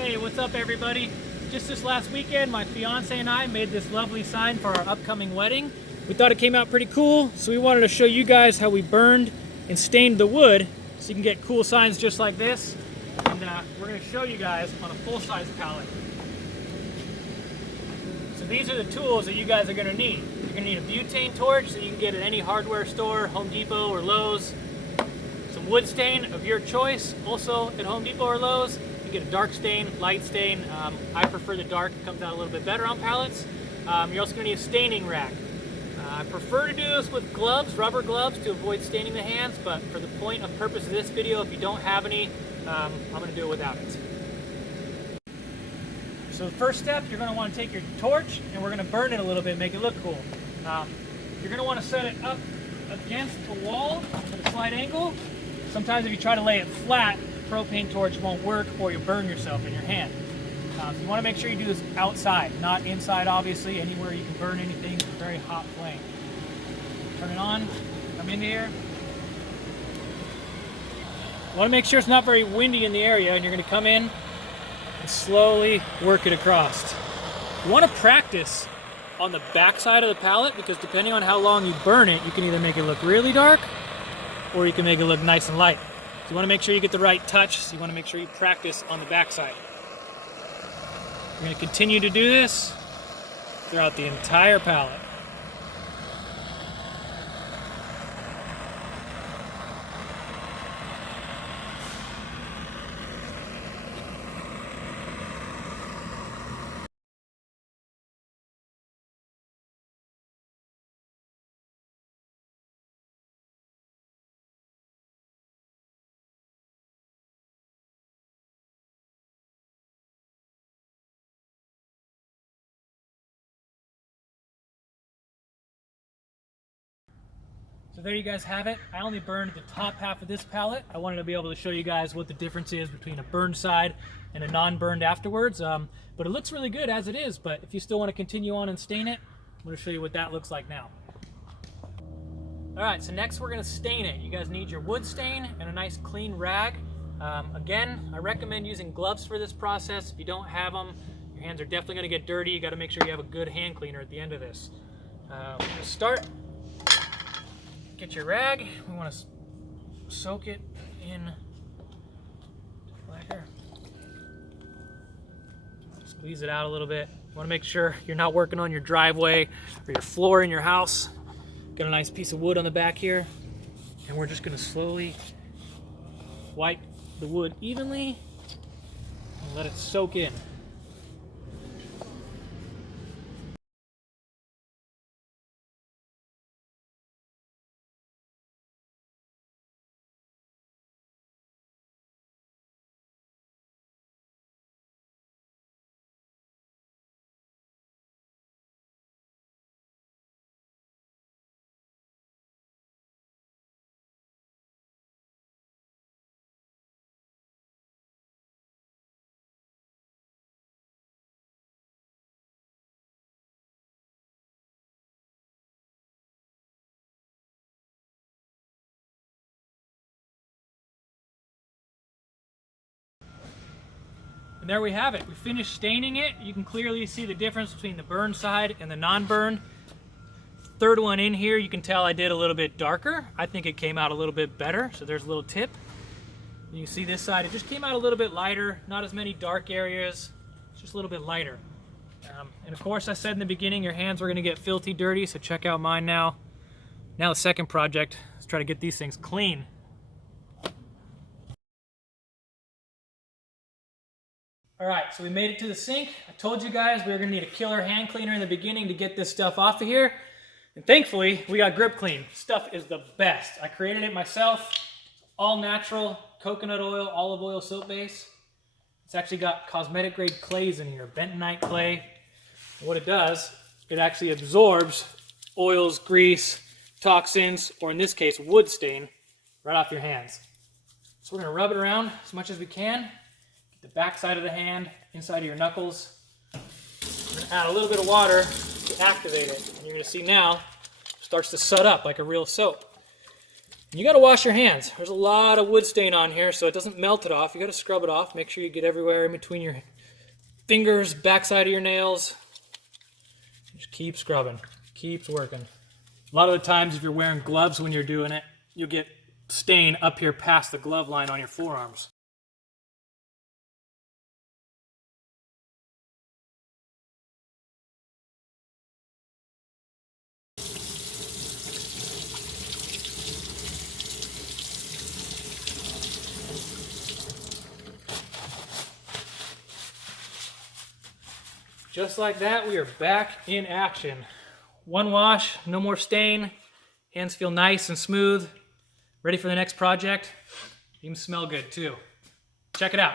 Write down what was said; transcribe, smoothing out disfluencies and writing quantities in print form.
Hey, what's up everybody? Just this last weekend, my fiance and I made this lovely sign for our upcoming wedding. We thought it came out pretty cool, so we wanted to show you guys how we burned and stained the wood so you can get cool signs just like this. And we're going to show you guys on a full-size pallet. So these are the tools that you guys are going to need. You're going to need a butane torch that you can get at any hardware store, Home Depot or Lowe's. Some wood stain of your choice, also at Home Depot or Lowe's. You get a dark stain, light stain. I prefer the dark, it comes out a little bit better on pallets. You're also going to need a staining rack. I prefer to do this with gloves, rubber gloves, to avoid staining the hands, but for the point of purpose of this video, if you don't have any, I'm going to do it without it. So the first step, you're going to want to take your torch and we're going to burn it a little bit, make it look cool. You're going to want to set it up against the wall at a slight angle. Sometimes if you try to lay it flat, the propane torch won't work or you'll burn yourself in your hand. So you want to make sure you do this outside, not inside obviously. Anywhere you can burn anything, it's a very hot flame. Turn it on, come into here. You want to make sure it's not very windy in the area and you're going to come in and slowly work it across. You want to practice on the back side of the pallet because depending on how long you burn it, you can either make it look really dark or you can make it look nice and light. So you want to make sure you get the right touch, so you want to make sure you practice on the back side. You're going to continue to do this throughout the entire pallet. So there you guys have it. I only burned the top half of this pallet. I wanted to be able to show you guys what the difference is between a burned side and a non-burned afterwards. But it looks really good as it is, but if you still want to continue on and stain it, I'm going to show you what that looks like now. Alright, so next we're going to stain it. You guys need your wood stain and a nice clean rag. Again, I recommend using gloves for this process. If you don't have them, your hands are definitely going to get dirty. You got to make sure you have a good hand cleaner at the end of this. We're going to start. Get your rag, we want to soak it in lacquer. Squeeze it out a little bit. You want to make sure you're not working on your driveway or your floor in your house. Got a nice piece of wood on the back here. And we're just going to slowly wipe the wood evenly and let it soak in. And there we have it. We finished staining it. You can clearly see the difference between the burned side and the non-burned. Third one in here, you can tell I did a little bit darker. I think it came out a little bit better, so there's a little tip. You can see this side, it just came out a little bit lighter, not as many dark areas, it's just a little bit lighter. And of course, I said in the beginning, your hands were gonna get filthy dirty, so check out mine now. Now the second project is try to get these things clean. All right, so we made it to the sink. I told you guys we were gonna need a killer hand cleaner in the beginning to get this stuff off of here. And thankfully, we got Grip Clean. Stuff is the best. I created it myself. All natural, coconut oil, olive oil soap base. It's actually got cosmetic grade clays in here, bentonite clay. And what it does, it actually absorbs oils, grease, toxins, or in this case, wood stain, right off your hands. So we're gonna rub it around as much as we can. The back side of the hand, inside of your knuckles. We're going to add a little bit of water to activate it. And you're going to see now, it starts to sud up like a real soap. You got to wash your hands. There's a lot of wood stain on here, so it doesn't melt it off. You got to scrub it off. Make sure you get everywhere in between your fingers, backside of your nails. Just keep scrubbing. Keeps working. A lot of the times if you're wearing gloves when you're doing it, you'll get stain up here past the glove line on your forearms. Just like that, we are back in action. One wash, no more stain. Hands feel nice and smooth. Ready for the next project. Even smell good too. Check it out.